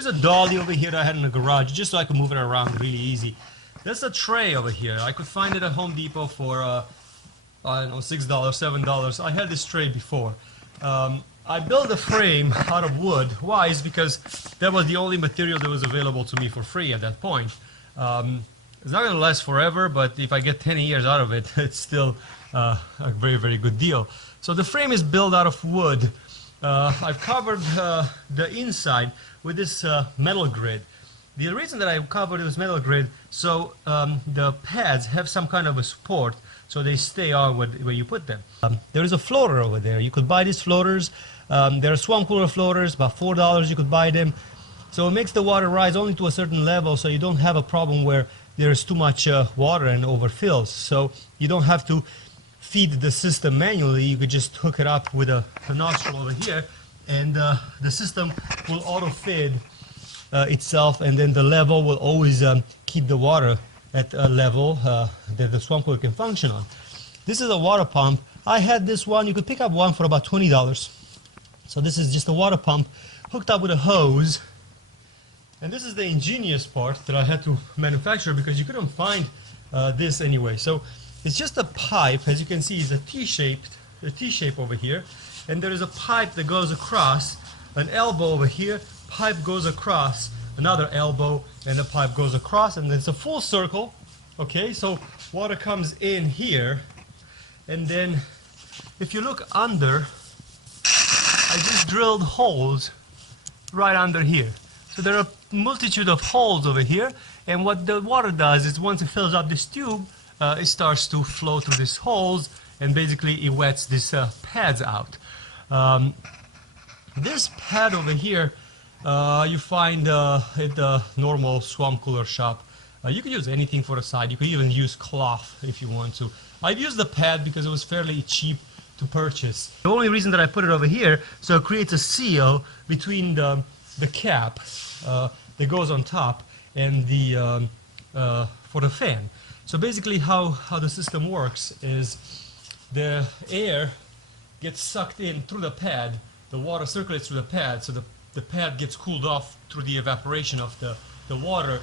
is a dolly over here that I had in the garage just so I could move it around really easy. There's a tray over here. I could find it at Home Depot for I don't know, $6, $7. I had this tray before. I built the frame out of wood. Why? Is because that was the only material that was available to me for free at that point. It's not going to last forever, but if I get 10 years out of it, it's still a very, very good deal. So the frame is built out of wood. I've covered the inside with this metal grid. The reason that I covered this metal grid, so the pads have some kind of a support, so they stay on where you put them. There is a floater over there. You could buy these floaters. There are swamp cooler floaters, about $4 you could buy them. So it makes the water rise only to a certain level, so you don't have a problem where there's too much water and overfills. So you don't have to feed the system manually. You could just hook it up with a nostril over here, and the system will auto-feed itself, and then the level will always keep the water at a level that the swamp cooler can function on. This is a water pump. I had this one. You could pick up one for about $20. So this is just a water pump hooked up with a hose. And this is the ingenious part that I had to manufacture because you couldn't find this anyway. So it's just a pipe. As you can see, it's a T-shape over here. And there is a pipe that goes across, an elbow over here, pipe goes across, another elbow, and the pipe goes across, and it's a full circle. Okay, so water comes in here, and then if you look under, I just drilled holes right under here. So there are a multitude of holes over here, and what the water does is once it fills up this tube, it starts to flow through these holes, and basically it wets these pads out. This pad over here you find at the normal swamp cooler shop. You can use anything for the side. You could even use cloth if you want to. I've used the pad because it was fairly cheap to purchase. The only reason that I put it over here, so it creates a seal between the cap that goes on top and the for the fan. So basically how the system works is the air gets sucked in through the pad, the water circulates through the pad, so the pad gets cooled off through the evaporation of the water,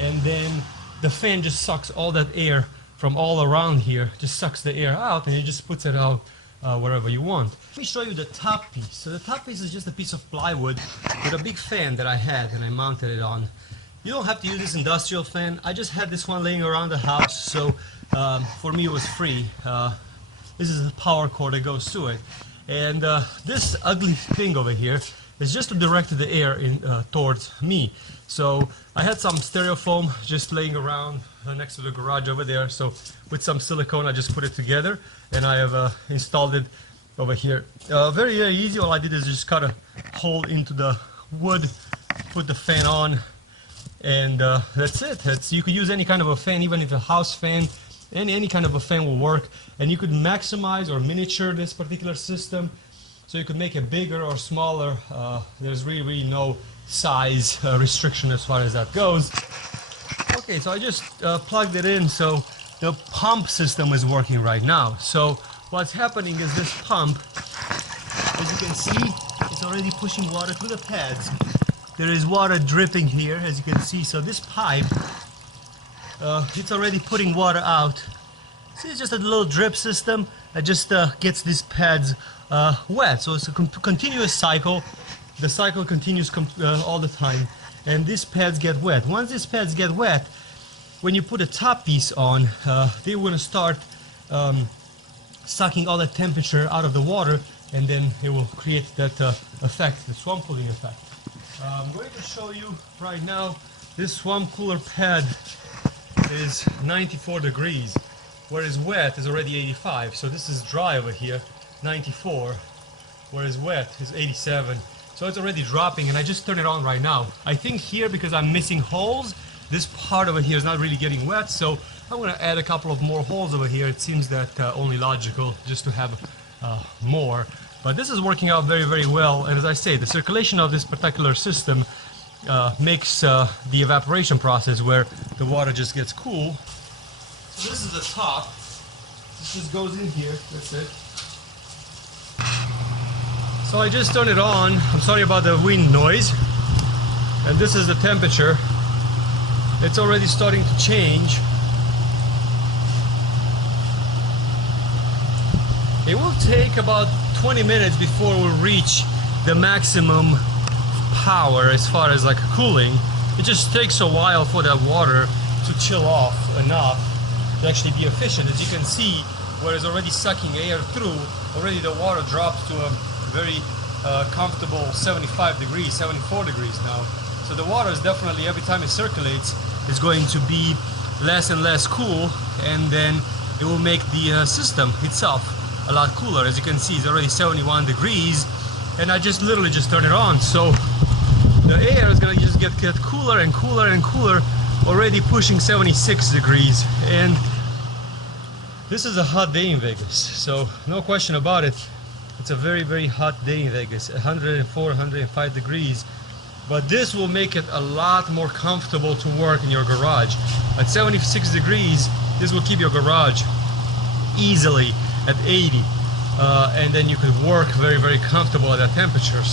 and then the fan just sucks all that air from all around here, just sucks the air out, and it just puts it out wherever you want. Let me show you the top piece. So the top piece is just a piece of plywood with a big fan that I had, and I mounted it on. You don't have to use this industrial fan. I just had this one laying around the house, so for me it was free. This is a power cord that goes to it. And this ugly thing over here is just to direct the air in towards me. So I had some styrofoam just laying around next to the garage over there. So with some silicone I just put it together, and I have installed it over here. Very, very easy. All I did is just cut a hole into the wood, put the fan on, and that's it. You could use any kind of a fan, even if a house fan, any kind of a fan will work. And you could maximize or miniature this particular system, so you could make it bigger or smaller. There's really no size restriction as far as that goes. Okay, so I just plugged it in, so the pump system is working right now. So what's happening is this pump, as you can see, it's already pushing water through the pads. There is water dripping here, as you can see. So this pipe, it's already putting water out. See, it's just a little drip system that just gets these pads wet. So it's a continuous cycle. The cycle continues all the time, and these pads get wet. Once these pads get wet, when you put a top piece on, they want to start sucking all the temperature out of the water, and then it will create that effect, the swamp cooling effect. I'm going to show you right now. This swamp cooler pad is 94 degrees. Whereas wet is already 85, so this is dry over here, 94, whereas wet is 87. So it's already dropping, and I just turned it on right now. I think here, because I'm missing holes, this part over here is not really getting wet, so I'm going to add a couple of more holes over here. It seems that only logical just to have more. But this is working out very, very well, and as I say, the circulation of this particular system makes the evaporation process where the water just gets cool. So this is the top. This just goes in here. That's it. So I just turned it on. I'm sorry about the wind noise. And this is the temperature. It's already starting to change. It will take about 20 minutes before we'll reach the maximum power as far as like cooling. It just takes a while for that water to chill off enough to actually be efficient. As you can see, where it's already sucking air through, already the water dropped to a very comfortable 75 degrees, 74 degrees now. So the water is definitely, every time it circulates, is going to be less and less cool, and then it will make the system itself a lot cooler. As you can see, it's already 71 degrees, and I just literally just turned it on. So the air is gonna just get cooler and cooler and cooler, already pushing 76 degrees. And this is a hot day in Vegas, so no question about it. It's a very, very hot day in Vegas, 104, 105 degrees. But this will make it a lot more comfortable to work in your garage. At 76 degrees, this will keep your garage easily at 80. And then you could work very, very comfortable at that temperature.